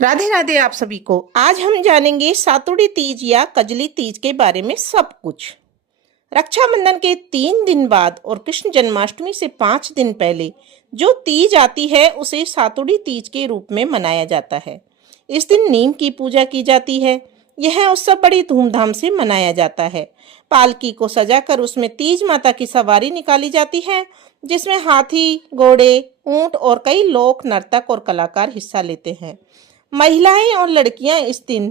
राधे राधे आप सभी को। आज हम जानेंगे सातुड़ी तीज या कजली तीज के बारे में सब कुछ। रक्षाबंधन के 3 दिन बाद और कृष्ण जन्माष्टमी से 5 दिन पहले जो तीज आती है उसे सातुड़ी तीज के रूप में मनाया जाता है। इस दिन नीम की पूजा की जाती है। यह उत्सव बड़ी धूमधाम से मनाया जाता है। पालकी को सजाकर उसमें तीज माता की सवारी निकाली जाती है, जिसमें हाथी, घोड़े, ऊंट और कई लोक नर्तक और कलाकार हिस्सा लेते हैं। महिलाएं और लड़कियां इस दिन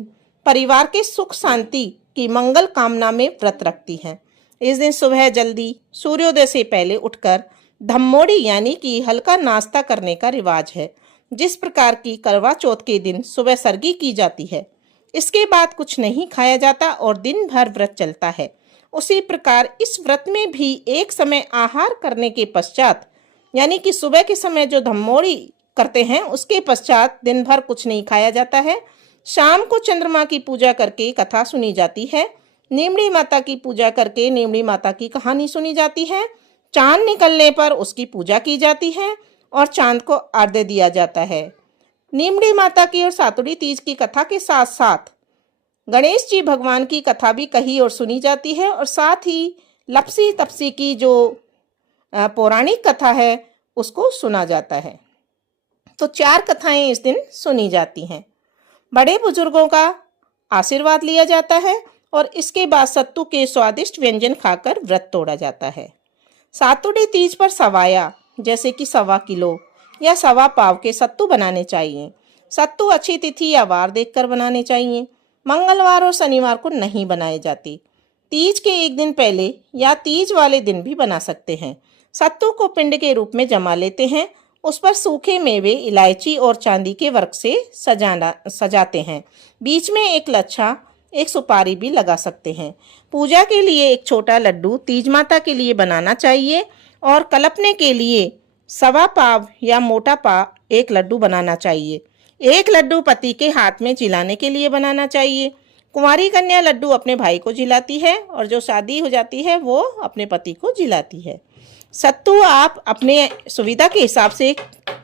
परिवार के सुख शांति की मंगल कामना में व्रत रखती हैं। इस दिन सुबह जल्दी सूर्योदय से पहले उठकर धम्मोड़ी यानी कि हल्का नाश्ता करने का रिवाज है। जिस प्रकार की करवा चौथ के दिन सुबह सरगी की जाती है, इसके बाद कुछ नहीं खाया जाता और दिन भर व्रत चलता है, उसी प्रकार इस व्रत में भी एक समय आहार करने के पश्चात यानी कि सुबह के समय जो धम्मोड़ी करते हैं उसके पश्चात दिन भर कुछ नहीं खाया जाता है। शाम को चंद्रमा की पूजा करके कथा सुनी जाती है। नीमड़ी माता की पूजा करके नीमड़ी माता की कहानी सुनी जाती है। चांद निकलने पर उसकी पूजा की जाती है और चांद को अर्घ्य दिया जाता है। नीमड़ी माता की और सातुड़ी तीज की कथा के साथ साथ गणेश जी भगवान की कथा भी कही और सुनी जाती है और साथ ही लपसी तपसी की जो पौराणिक कथा है उसको सुना जाता है। तो 4 कथाएं इस दिन सुनी जाती हैं। बड़े बुजुर्गों का आशीर्वाद लिया जाता है और इसके बाद सत्तू के स्वादिष्ट व्यंजन खाकर व्रत तोड़ा जाता है। सातुड़ी तीज पर सवाया जैसे कि 1.25 किलो या 1.25 पाव के सत्तू बनाने चाहिए। सत्तू अच्छी तिथि या वार देखकर बनाने चाहिए। मंगलवार और शनिवार को नहीं बनाए जाते। तीज के एक दिन पहले या तीज वाले दिन भी बना सकते हैं। सत्तू को पिंड के रूप में जमा लेते हैं। उस पर सूखे मेवे, इलायची और चांदी के वर्क से सजाते हैं। बीच में एक लच्छा, एक सुपारी भी लगा सकते हैं। पूजा के लिए एक छोटा लड्डू तीज माता के लिए बनाना चाहिए और कलपने के लिए 1.25 पाव या मोटा पाव एक लड्डू बनाना चाहिए। एक लड्डू पति के हाथ में जिलाने के लिए बनाना चाहिए। कुंवारी कन्या लड्डू अपने भाई को जिलाती है और जो शादी हो जाती है वो अपने पति को जिलाती है। सत्तू आप अपने सुविधा के हिसाब से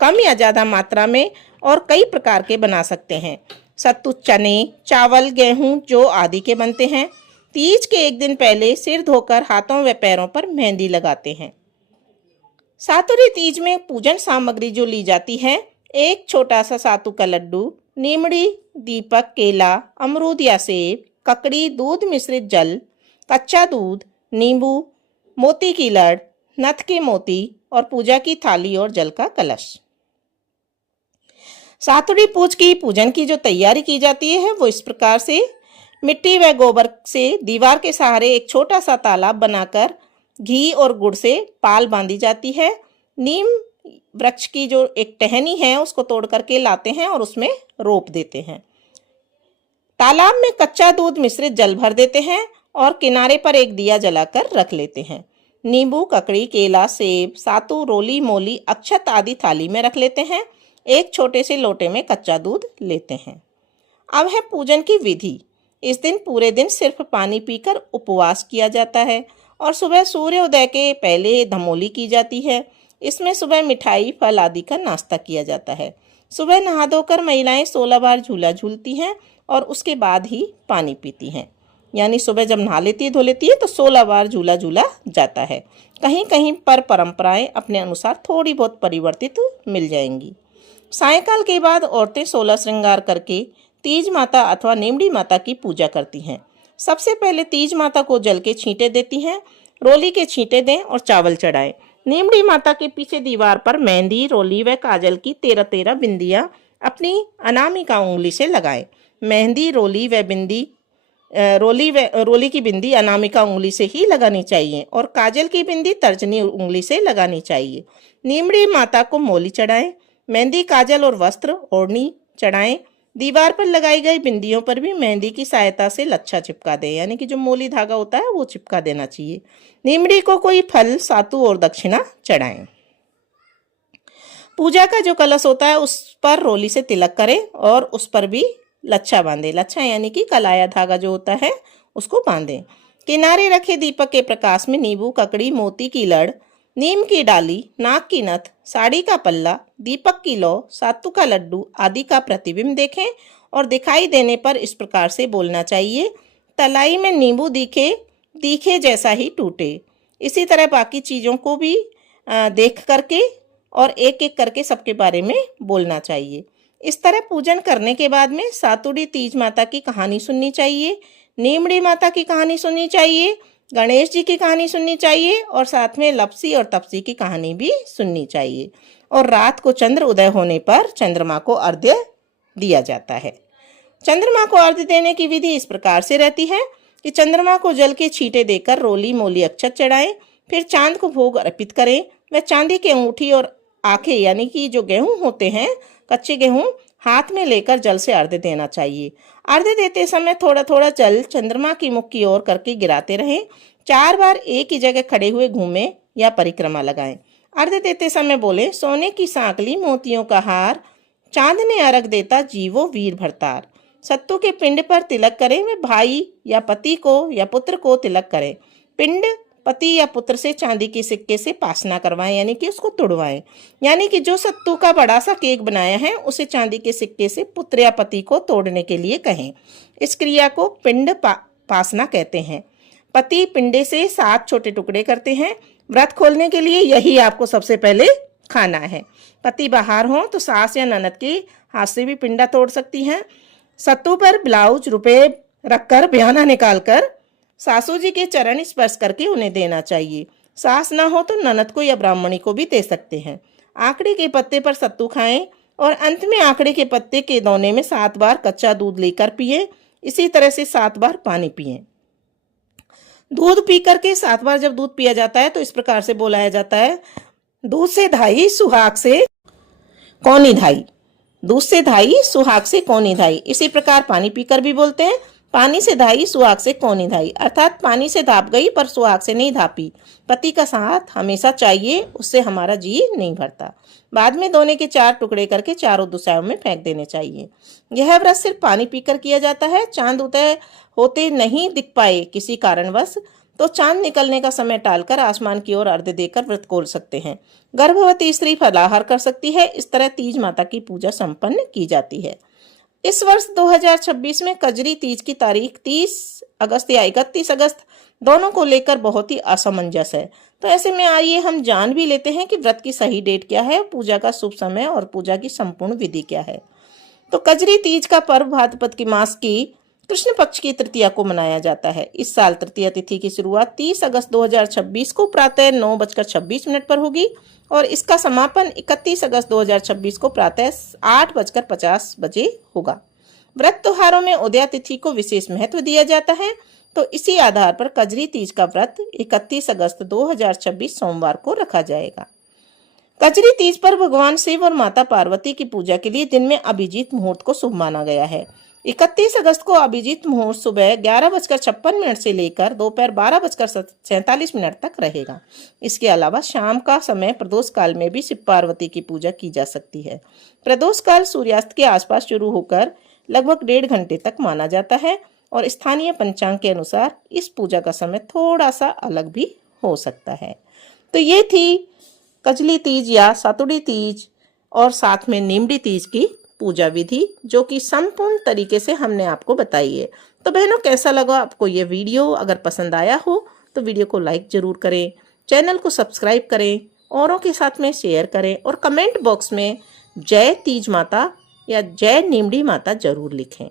कम या ज़्यादा मात्रा में और कई प्रकार के बना सकते हैं। सत्तू चने, चावल, गेहूं, जौ आदि के बनते हैं। तीज के एक दिन पहले सिर धोकर हाथों व पैरों पर मेहंदी लगाते हैं। सातुड़ी तीज में पूजन सामग्री जो ली जाती है, एक छोटा सा सातू का लड्डू, नीमड़ी, दीपक, केला, अमरूद या सेब, ककड़ी, दूध मिश्रित जल, कच्चा दूध, नींबू, मोती की लड़, नथ के मोती और पूजा की थाली और जल का कलश। सातुड़ी पूज की पूजन की जो तैयारी की जाती है वो इस प्रकार से मिट्टी व गोबर से दीवार के सहारे एक छोटा सा तालाब बनाकर घी और गुड़ से पाल बांधी जाती है। नीम वृक्ष की जो एक टहनी है उसको तोड़ करके लाते हैं और उसमें रोप देते हैं। तालाब में कच्चा दूध मिश्रित जल भर देते हैं और किनारे पर एक दिया जलाकर रख लेते हैं। नींबू, ककड़ी, केला, सेब, सातू, रोली, मोली, अक्षत आदि थाली में रख लेते हैं। एक छोटे से लोटे में कच्चा दूध लेते हैं। अब है पूजन की विधि। इस दिन पूरे दिन सिर्फ पानी पीकर उपवास किया जाता है और सुबह सूर्योदय के पहले धमोली की जाती है। इसमें सुबह मिठाई, फल आदि का नाश्ता किया जाता है। सुबह नहा धोकर महिलाएं 16 बार झूला झूलती हैं और उसके बाद ही पानी पीती हैं। यानी सुबह जब नहा लेती है धो लेती है तो 16 बार झूला झूला जाता है। कहीं कहीं पर परंपराएं अपने अनुसार थोड़ी बहुत परिवर्तित मिल जाएंगी। सायंकाल के बाद औरतें 16 श्रृंगार करके तीज माता अथवा नीमड़ी माता की पूजा करती हैं। सबसे पहले तीज माता को जल के छींटे देती हैं। रोली के छींटे दें और चावल चढ़ाएं। नीमड़ी माता के पीछे दीवार पर मेहंदी, रोली व काजल की 13 बिंदियां अपनी अनामिका उंगली से लगाएं। मेहंदी, रोली व बिंदी रोली की बिंदी अनामिका उंगली से ही लगानी चाहिए और काजल की बिंदी तर्जनी उंगली से लगानी चाहिए। नीमड़ी माता को मोली चढ़ाएं। मेहंदी, काजल और वस्त्र ओढ़नी चढ़ाएं। दीवार पर लगाई गई बिंदियों पर भी मेहंदी की सहायता से लच्छा चिपका दें, यानी कि जो मोली धागा होता है वो चिपका देना चाहिए। नीमड़ी को कोई फल, सातू और दक्षिणा चढ़ाएं। पूजा का जो कलश होता है उस पर रोली से तिलक करें और उस पर भी लच्छा बांधे। लच्छा यानी कि कलाया धागा जो होता है उसको बांधें। किनारे रखे दीपक के प्रकाश में नींबू, ककड़ी, मोती की लड़, नीम की डाली, नाक की नथ, साड़ी का पल्ला, दीपक की लौ, सातु का लड्डू आदि का प्रतिबिंब देखें और दिखाई देने पर इस प्रकार से बोलना चाहिए, तलाई में नींबू दिखे, दिखे जैसा ही टूटे। इसी तरह बाकी चीज़ों को भी देख करके और एक एक करके सबके बारे में बोलना चाहिए। इस तरह पूजन करने के बाद में सातुड़ी तीज माता की कहानी सुननी चाहिए, नीमड़ी माता की कहानी सुननी चाहिए, गणेश जी की कहानी सुननी चाहिए और साथ में लपसी और तपसी की कहानी भी सुननी चाहिए। और रात को चंद्र उदय होने पर चंद्रमा को अर्घ्य दिया जाता है। चंद्रमा को अर्घ्य देने की विधि इस प्रकार से रहती है कि चंद्रमा को जल के छींटे देकर रोली मोली अक्षत चढ़ाएं, फिर चांद को भोग अर्पित करें। वह चांदी की अंगूठी और आंखें यानी कि जो गेहूं होते हैं, कच्चे गेहूं, हाथ में लेकर जल से अर्घ्य देना चाहिए। अर्घ्य देते समय थोड़ा थोड़ा जल चंद्रमा की मुख की ओर करके गिराते रहें। 4 बार एक ही जगह खड़े हुए घूमें या परिक्रमा लगाएं। अर्घ्य देते समय बोले, सोने की सांकली मोतियों का हार, चांद ने अर्घ देता जीवो वीर भरतार। सत्तू के पिंड पर तिलक करें, वे भाई या पति को या पुत्र को तिलक करें। पिंड पति या पुत्र से चांदी के सिक्के से पासना करवाएं यानी कि उसको तुड़वाएं। यानी कि जो सत्तू का बड़ा सा केक बनाया है उसे चांदी के सिक्के से पुत्र या पति को तोड़ने के लिए कहें। इस क्रिया को पिंड पासना कहते हैं। पति पिंडे से 7 छोटे टुकड़े करते हैं। व्रत खोलने के लिए यही आपको सबसे पहले खाना है। पति बाहर हो तो सास या ननद के हाथ से भी पिंडा तोड़ सकती हैं। सत्तू पर ब्लाउज रुपए रखकर बयाना निकालकर सासू जी के चरण स्पर्श करके उन्हें देना चाहिए। सास ना हो तो ननद को या ब्राह्मणी को भी दे सकते हैं। आंकड़े के पत्ते पर सत्तू खाएं और अंत में आंकड़े के पत्ते के दोने में 7 बार कच्चा दूध लेकर पिए। इसी तरह से 7 बार पानी पिए। दूध पी करके 7 बार जब दूध पिया जाता है तो इस प्रकार से बोलाया जाता है, दूध से धाई सुहाग से कौनी धाई, दूध से धाई सुहाग से कौनी धाई। इसी प्रकार पानी पीकर भी बोलते हैं, पानी से धाई सुहाग से कौनी धाई, अर्थात पानी से धाप गई पर सुहाग से नहीं धापी। पति का साथ हमेशा चाहिए, उससे हमारा जी नहीं भरता। बाद में दोने के 4 टुकड़े करके चारों दिशाओं में फेंक देने चाहिए। यह व्रत सिर्फ पानी पीकर किया जाता है। चांद उदय होते नहीं दिख पाए किसी कारणवश तो चांद निकलने का समय टालकर आसमान की ओर अर्घ्य देकर व्रत खोल सकते हैं। गर्भवती स्त्री फलाहार कर सकती है। इस तरह तीज माता की पूजा संपन्न की जाती है। इस वर्ष 2026 में कजरी तीज की तारीख 30 अगस्त या 31 अगस्त दोनों को लेकर बहुत ही असमंजस है। तो ऐसे में आइए हम जान भी लेते हैं कि व्रत की सही डेट क्या है, पूजा का शुभ समय और पूजा की संपूर्ण विधि क्या है। तो कजरी तीज का पर्व भाद्रपद की मास की कृष्ण पक्ष की तृतीया को मनाया जाता है। इस साल तृतीया तिथि की शुरुआत 30 अगस्त 2026 को प्रातः 9:26 पर होगी और इसका समापन 31 अगस्त 2026 को प्रातः 8:50 होगा। व्रत त्योहारों में उदया तिथि को विशेष महत्व दिया जाता है, तो इसी आधार पर कजरी तीज का व्रत 31 अगस्त 2026 सोमवार को रखा जाएगा। कजरी तीज पर भगवान शिव और माता पार्वती की पूजा के लिए दिन में अभिजीत मुहूर्त को शुभ माना गया है। 31 अगस्त को अभिजीत मुहूर्त सुबह 11:56 से लेकर दोपहर 12:47 तक रहेगा। इसके अलावा शाम का समय प्रदोष काल में भी शिव पार्वती की पूजा की जा सकती है। प्रदोष काल सूर्यास्त के आसपास शुरू होकर लगभग 1.5 घंटे तक माना जाता है और स्थानीय पंचांग के अनुसार इस पूजा का समय थोड़ा सा अलग भी हो सकता है। तो ये थी कजली तीज या सातुड़ी तीज और साथ में नीमड़ी तीज की पूजा विधि, जो कि संपूर्ण तरीके से हमने आपको बताई है। तो बहनों, कैसा लगा आपको ये वीडियो? अगर पसंद आया हो तो वीडियो को लाइक जरूर करें, चैनल को सब्सक्राइब करें, औरों के साथ में शेयर करें और कमेंट बॉक्स में जय तीज माता या जय नीमड़ी माता जरूर लिखें।